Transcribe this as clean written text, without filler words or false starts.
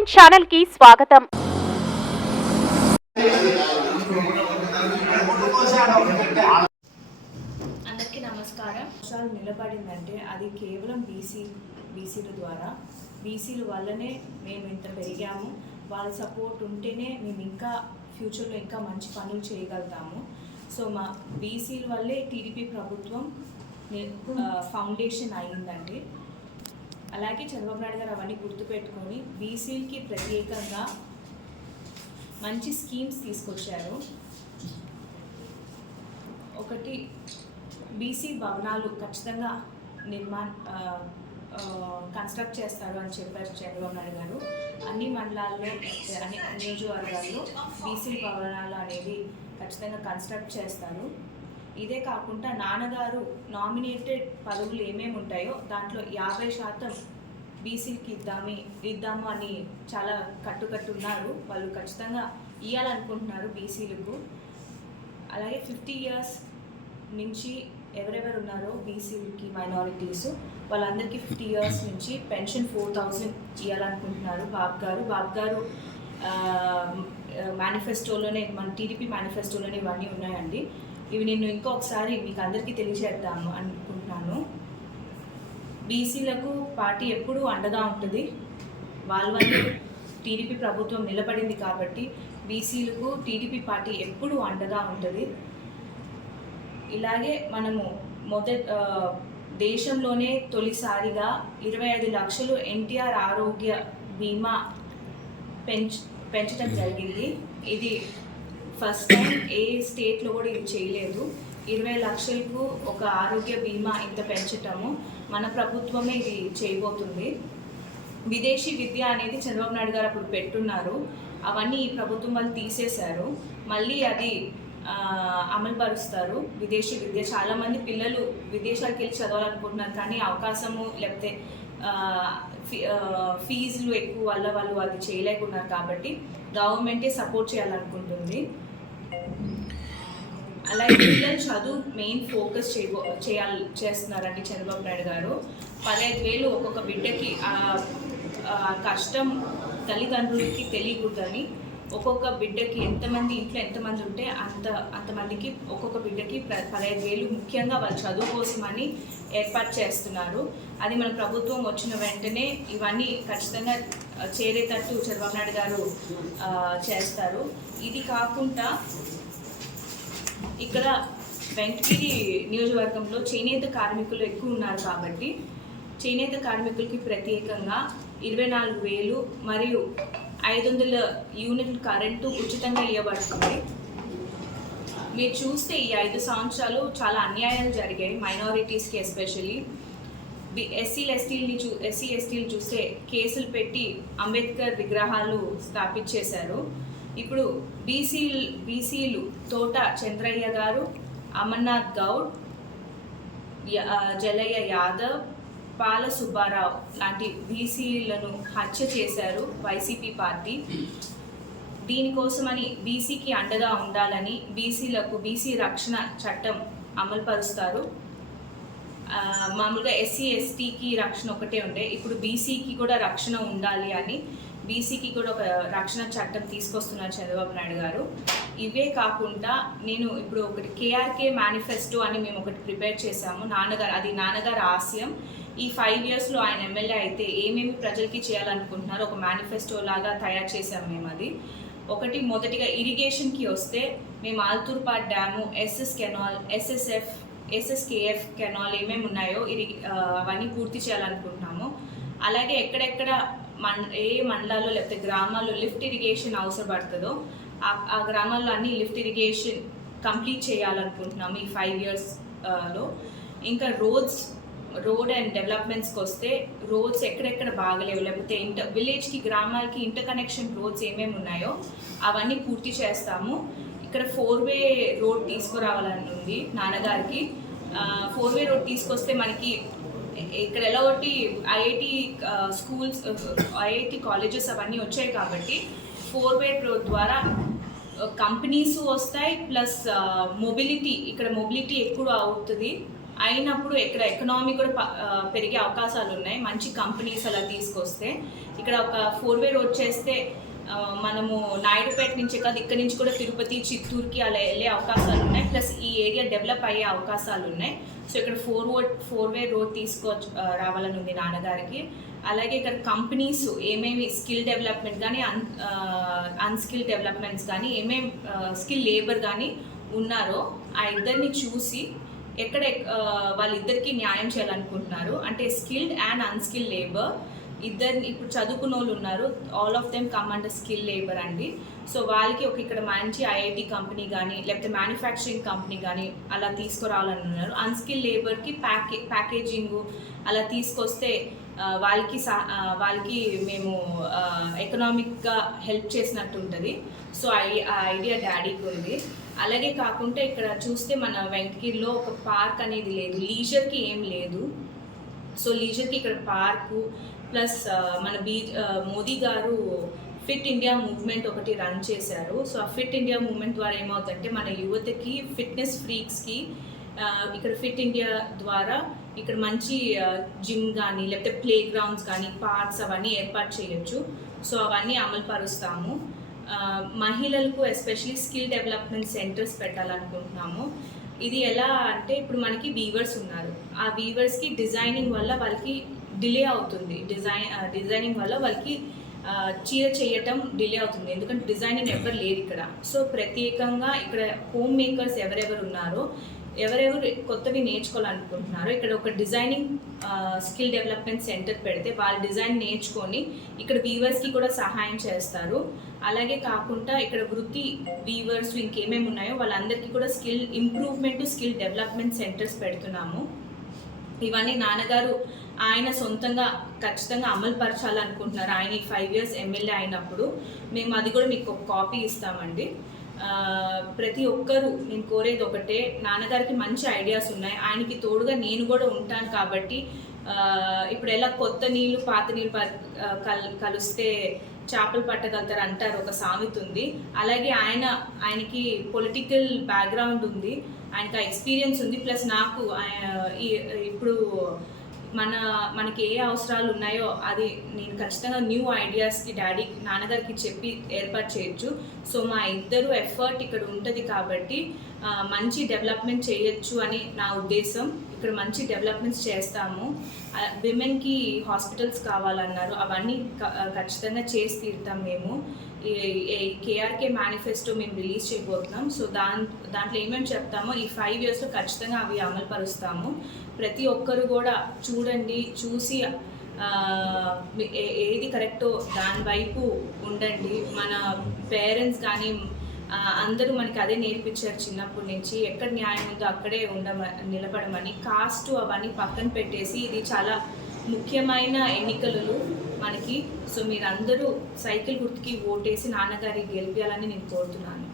Nine channel కి స్వాగతం. అందరికీ నమస్కారం. వర్షాలు నిలబడిందంటే అది కేవలం బీసీల ద్వారా. బీసీల వల్లనే మేము ఇంత పెరిగాము. వాళ్ళ సపోర్ట్ ఉంటేనే మేము ఇంకా ఫ్యూచర్లో ఇంకా మంచి పనులు చేయగలుగుతాము. సో మా బీసీల వల్లే టీడీపీ ప్రభుత్వం ఫౌండేషన్ అయ్యిందండి. అలాగే చంద్రబాబు నాయుడు గారు అవన్నీ గుర్తుపెట్టుకొని బీసీలకి ప్రత్యేకంగా మంచి స్కీమ్స్ తీసుకొచ్చారు. ఒకటి, బీసీ భవనాలు ఖచ్చితంగా కన్స్ట్రక్ట్ చేస్తారు అని చెప్పారు చంద్రబాబు నాయుడు గారు. అన్ని మండలాల్లో, అన్ని నియోజకవర్గాల్లో బీసీ భవనాలు అనేది ఖచ్చితంగా కన్స్ట్రక్ట్ చేస్తారు. ఇదే కాకుండా నాన్నగారు నామినేటెడ్ పదవులు ఏమేమి ఉంటాయో దాంట్లో 50% బీసీలకి ఇద్దాము అని చాలా కట్టున్నారు. వాళ్ళు ఖచ్చితంగా ఇవ్వాలనుకుంటున్నారు బీసీలకు. అలాగే 50 years నుంచి ఎవరెవరు ఉన్నారో బీసీలకి మైనారిటీస్ వాళ్ళందరికీ 50 years నుంచి పెన్షన్ 4000 ఇవ్వాలనుకుంటున్నారు బాబు గారు మేనిఫెస్టోలోనే, మన టీడీపీ మేనిఫెస్టోలోనే ఇవన్నీ ఉన్నాయండి. ఇవి నేను ఇంకొకసారి మీకు అందరికీ తెలియజేద్దాము అనుకుంటున్నాను. బీసీలకు పార్టీ ఎప్పుడూ అండగా ఉంటుంది. వాళ్ళ వల్లే టీడీపీ ప్రభుత్వం నిలబడింది కాబట్టి బీసీలకు టీడీపీ పార్టీ ఎప్పుడూ అండగా ఉంటుంది. ఇలాగే మనము దేశంలోనే తొలిసారిగా 25 లక్షలు ఎన్టీఆర్ ఆరోగ్య బీమా పెంచడం జరిగింది. ఇది ఫస్ట్ టైం ఏ స్టేట్లో కూడా ఇది చేయలేదు. 20 లక్షలకు ఒక ఆరోగ్య బీమా ఇంత పెంచటము మన ప్రభుత్వమే ఇది చేయబోతుంది. విదేశీ విద్య అనేది చంద్రబాబు నాయుడు గారు అప్పుడు పెట్టున్నారు. అవన్నీ ఈ ప్రభుత్వం వాళ్ళు తీసేశారు. మళ్ళీ అది అమలు పరుస్తారు. విదేశీ విద్య చాలామంది పిల్లలు విదేశాలకు వెళ్ళి చదవాలనుకుంటున్నారు, కానీ అవకాశము లేకపోతే ఫీజులు ఎక్కువ వల్ల వాళ్ళు అది చేయలేకున్నారు. కాబట్టి గవర్నమెంటే సపోర్ట్ చేయాలనుకుంటుంది. అలాగే పిల్లలు చదువు మెయిన్ ఫోకస్ చేస్తున్నారండి చంద్రబాబు నాయుడు గారు. 15,000 ఒక్కొక్క బిడ్డకి కష్టం తల్లిదండ్రులకి తెలియకూడదని ఒక్కొక్క బిడ్డకి ఇంట్లో ఎంతమంది ఉంటే అంతమందికి ఒక్కొక్క బిడ్డకి 15,000 ముఖ్యంగా వాళ్ళ చదువు కోసమని ఏర్పాటు చేస్తున్నారు. అది మన ప్రభుత్వం వచ్చిన వెంటనే ఇవన్నీ ఖచ్చితంగా చేరేటట్టు చంద్రబాబు నాయుడు గారు చేస్తారు. ఇది కాకుండా ఇక్కడ వెంకటగిరి నియోజకవర్గంలో చేనేత కార్మికులు ఎక్కువ ఉన్నారు కాబట్టి చేనేత కార్మికులకి ప్రత్యేకంగా 24,000 మరియు 500 యూనిట్ల కరెంటు ఉచితంగా ఇవ్వబడుతుంది. మీరు చూస్తే ఈ 5 సంవత్సరాలు చాలా అన్యాయాలు జరిగాయి మైనారిటీస్కి. ఎస్పెషల్లీ ఎస్సీ ఎస్టీలు చూస్తే కేసులు పెట్టి అంబేద్కర్ విగ్రహాలు స్థాపించేశారు. ఇప్పుడు బీసీలు తోట చంద్రయ్య గారు, అమర్నాథ్ గౌడ్, జలయ్య యాదవ్, పాల సుబ్బారావు లాంటి బీసీలను హత్య చేశారు వైసీపీ పార్టీ. దీనికోసమని బీసీకి అండగా ఉండాలని బీసీ రక్షణ చట్టం అమలు పరుస్తారు. మామూలుగా ఎస్సీ ఎస్టీకి రక్షణ ఒకటే ఉండే, ఇప్పుడు బీసీకి కూడా రక్షణ ఉండాలి అని బీసీకి కూడా ఒక రక్షణ చట్టం తీసుకొస్తున్నారు చంద్రబాబు నాయుడు గారు. ఇవే కాకుండా నేను ఇప్పుడు ఒకటి కేఆర్కే మేనిఫెస్టో అని మేము ఒకటి ప్రిపేర్ చేశాము. నాన్నగారు ఆశయం. ఈ 5 yearsలో ఆయన ఎమ్మెల్యే అయితే ఏమేమి ప్రజలకి చేయాలనుకుంటున్నారో ఒక మేనిఫెస్టో లాగా తయారు చేశాము మేము. అది ఒకటి, మొదటిగా ఇరిగేషన్కి వస్తే మేము ఆల్తూర్పాట్ డ్యాము, ఎస్ఎస్ కెనాల్, ఎస్ఎస్కేఎఫ్ కెనాల్ ఏమేమి ఉన్నాయో అవన్నీ పూర్తి చేయాలనుకుంటున్నాము. అలాగే ఎక్కడెక్కడ ఏ మండలాల్లో లేకపోతే గ్రామాల్లో లిఫ్ట్ ఇరిగేషన్ అవసరపడుతుందో ఆ గ్రామాల్లో అన్ని లిఫ్ట్ ఇరిగేషన్ కంప్లీట్ చేయాలనుకుంటున్నాము ఈ 5 yearsలో. ఇంకా రోడ్ అండ్ డెవలప్మెంట్స్కి వస్తే రోడ్స్ ఎక్కడెక్కడ బాగలేవు, లేకపోతే విలేజ్కి గ్రామాలకి ఇంటర్ కనెక్షన్ రోడ్స్ ఏమేమి ఉన్నాయో అవన్నీ పూర్తి చేస్తాము. ఇక్కడ 4-way రోడ్ తీసుకురావాలని ఉంది నాన్నగారికి. 4-way రోడ్ తీసుకొస్తే మనకి ఇక్కడ ఎలా ఒకటి ఐఐటి కాలేజెస్ అవన్నీ వచ్చాయి కాబట్టి 4-way రోడ్ ద్వారా కంపెనీస్ వస్తాయి, ప్లస్ మొబిలిటీ ఎక్కువ అవుతుంది. అయినప్పుడు ఇక్కడ ఎకనామీ కూడా పెరిగే అవకాశాలు ఉన్నాయి. మంచి కంపెనీస్ అలా తీసుకొస్తే ఇక్కడ ఒక 4-వే రోడ్ చేస్తే మనము నాయుడుపేట నుంచే కాదు, ఇక్కడ నుంచి కూడా తిరుపతి, చిత్తూరుకి అలా వెళ్ళే అవకాశాలు ఉన్నాయి. ప్లస్ ఈ ఏరియా డెవలప్ అయ్యే అవకాశాలు ఉన్నాయి. సో ఇక్కడ 4-వే రోడ్ రావాలని ఉంది నాన్నగారికి. అలాగే ఇక్కడ కంపెనీస్ ఏమేమి స్కిల్ డెవలప్మెంట్ కానీ అన్స్కిల్ డెవలప్మెంట్స్ కానీ ఏమేమి స్కిల్ లేబర్ కానీ ఉన్నారో ఆ ఇద్దరిని చూసి ఎక్కడ వాళ్ళిద్దరికీ న్యాయం చేయాలనుకుంటున్నారు. అంటే స్కిల్డ్ అండ్ అన్స్కిల్ లేబర్ ఇద్దరిని ఇప్పుడు చదువుకున్న వాళ్ళు ఉన్నారు, all of them come under skill labour అండి. సో వాళ్ళకి ఇక్కడ మంచి ఐఐటి కంపెనీ కానీ లేకపోతే మ్యానుఫ్యాక్చరింగ్ కంపెనీ కానీ అలా తీసుకురావాలని ఉన్నారు. అన్స్కిల్ లేబర్కి ప్యాకేజింగ్ అలా తీసుకొస్తే వాళ్ళకి మేము ఎకనామిక్గా హెల్ప్ చేసినట్టు ఉంటుంది. సో ఆ ఐడియా డాడీకి ఉంది. అలాగే కాకుండా ఇక్కడ చూస్తే మన వెంకటగిరిలో ఒక పార్క్ అనేది లేదు, లీజర్కి ఏం లేదు. సో లీజర్కి ఇక్కడ పార్కు ప్లస్ మన మోదీ గారు ఫిట్ ఇండియా మూవ్మెంట్ ఒకటి రన్ చేశారు. సో ఆ ఫిట్ ఇండియా మూవ్మెంట్ ద్వారా ఏమవుతుందంటే మన యువతకి, ఫిట్నెస్ ఫ్రీక్స్కి ఇక్కడ ఫిట్ ఇండియా ద్వారా ఇక్కడ మంచి జిమ్ కానీ లేకపోతే ప్లే గ్రౌండ్స్ కానీ పార్క్స్ అవన్నీ ఏర్పాటు చేయొచ్చు. సో అవన్నీ అమలు పరుస్తాము. మహిళలకు ఎస్పెషలీ స్కిల్ డెవలప్మెంట్ సెంటర్స్ పెట్టాలనుకుంటున్నాము. ఇది ఎలా అంటే ఇప్పుడు మనకి వీవర్స్ ఉన్నారు, ఆ వీవర్స్కి డిజైనింగ్ వల్ల వాళ్ళకి డిలే అవుతుంది. డిజైనింగ్ వల్ల వాళ్ళకి చీర చేయటం డిలే అవుతుంది, ఎందుకంటే డిజైనింగ్ ఎవరు లేరు ఇక్కడ. సో ప్రత్యేకంగా ఇక్కడ హోమ్ మేకర్స్ ఎవరెవరు ఉన్నారో, ఎవరెవరు కొత్తవి నేర్చుకోవాలనుకుంటున్నారో ఇక్కడ ఒక డిజైనింగ్ స్కిల్ డెవలప్మెంట్ సెంటర్ పెడితే వాళ్ళు డిజైన్ నేర్చుకొని ఇక్కడ వీవర్స్కి కూడా సహాయం చేస్తారు. అలాగే కాకుండా ఇక్కడ వృత్తి వీవర్స్ ఇంకేమేమి ఉన్నాయో వాళ్ళందరికీ కూడా skill improvement, skill development centres పెడుతున్నాము. ఇవన్నీ నాన్నగారు ఆయన సొంతంగా ఖచ్చితంగా అమలు పరచాలనుకుంటున్నారు. ఆయన 5 years ఎమ్మెల్యే అయినప్పుడు మేము అది కూడా మీకు ఒక కాపీ ఇస్తామండి. ప్రతి ఒక్కరూ నేను కోరేది ఒకటే, నాన్నగారికి మంచి ఐడియాస్ ఉన్నాయి, ఆయనకి తోడుగా నేను కూడా ఉంటాను. కాబట్టి ఇప్పుడు ఎలా కొత్త నీళ్ళు పాత నీళ్ళు కలిస్తే చేపలు పట్టగలుగుతారు అంటారు, ఒక సామెత ఉంది. అలాగే ఆయనకి పొలిటికల్ బ్యాక్గ్రౌండ్ ఉంది, ఆయనకి ఆ ఎక్స్పీరియన్స్ ఉంది. ప్లస్ నాకు ఇప్పుడు మనకి ఏ అవసరాలు ఉన్నాయో అది నేను ఖచ్చితంగా న్యూ ఐడియాస్కి నాన్నగారికి చెప్పి ఏర్పాటు చేయొచ్చు. సో మా ఇద్దరు ఎఫర్ట్ ఇక్కడ ఉంటుంది కాబట్టి మంచి డెవలప్మెంట్ చేయొచ్చు అని నా ఉద్దేశం. ఇక్కడ మంచి డెవలప్మెంట్స్ చేస్తాము. విమెన్కి హాస్పిటల్స్ కావాలన్నారు, అవన్నీ ఖచ్చితంగా చేసి తీరుతాం మేము. కేఆర్కే మేనిఫెస్టో మేము రిలీజ్ చేయబోతున్నాం. సో దాంట్లో ఏమేమి చెప్తామో ఈ 5 yearsలో ఖచ్చితంగా అవి అమలు పరుస్తాము. ప్రతి ఒక్కరు కూడా చూడండి, చూసి ఏది కరెక్టో దాని వైపు ఉండండి. మన పేరెంట్స్ కానీ అందరూ మనకి అదే నేర్పించారు చిన్నప్పటి నుంచి, ఎక్కడ న్యాయం ఉందో అక్కడే నిలబడమని. కాస్ట్ అవన్నీ పక్కన పెట్టేసి ఇది చాలా ముఖ్యమైన ఎన్నికలు మనకి. సో మీరందరూ సైకిల్ గుర్తుకి ఓటేసి నాన్నగారికి గెలిపించాలని నేను కోరుతున్నాను.